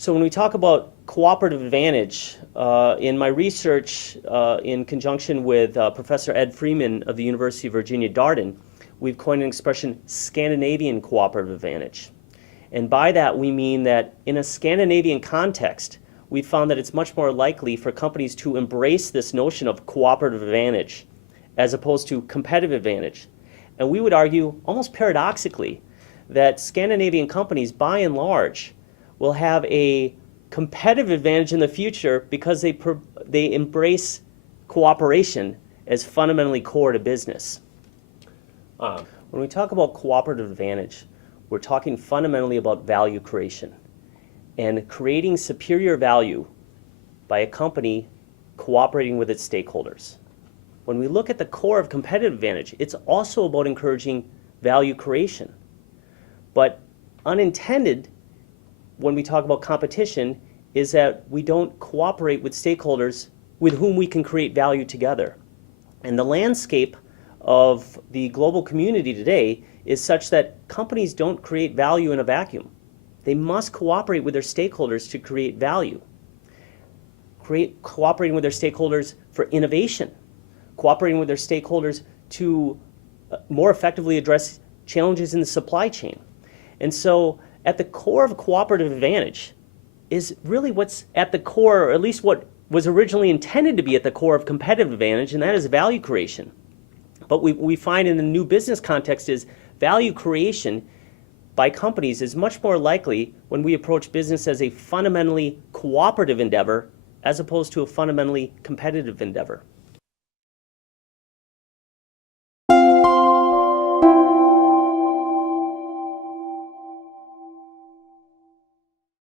So when we talk about cooperative advantage, in my research in conjunction with Professor Ed Freeman of the University of Virginia, Darden, we've coined an expression, Scandinavian cooperative advantage. And by that we mean that in a Scandinavian context, we found that it's much more likely for companies to embrace this notion of cooperative advantage as opposed to competitive advantage. And we would argue, almost paradoxically, that Scandinavian companies, by and large, will have a competitive advantage in the future because they embrace cooperation as fundamentally core to business. When we talk about cooperative advantage, we're talking fundamentally about value creation and creating superior value by a company cooperating with its stakeholders. When we look at the core of competitive advantage, it's also about encouraging value creation. But unintended, when we talk about competition, is that we don't cooperate with stakeholders with whom we can create value together. And the landscape of the global community today is such that companies don't create value in a vacuum. They must cooperate with their stakeholders to create value. Cooperating with their stakeholders for innovation. Cooperating with their stakeholders to more effectively address challenges in the supply chain. And so at the core of cooperative advantage is really what's at the core, or at least what was originally intended to be at the core of competitive advantage, and that is value creation. But we find in the new business context is value creation by companies is much more likely when we approach business as a fundamentally cooperative endeavor as opposed to a fundamentally competitive endeavor.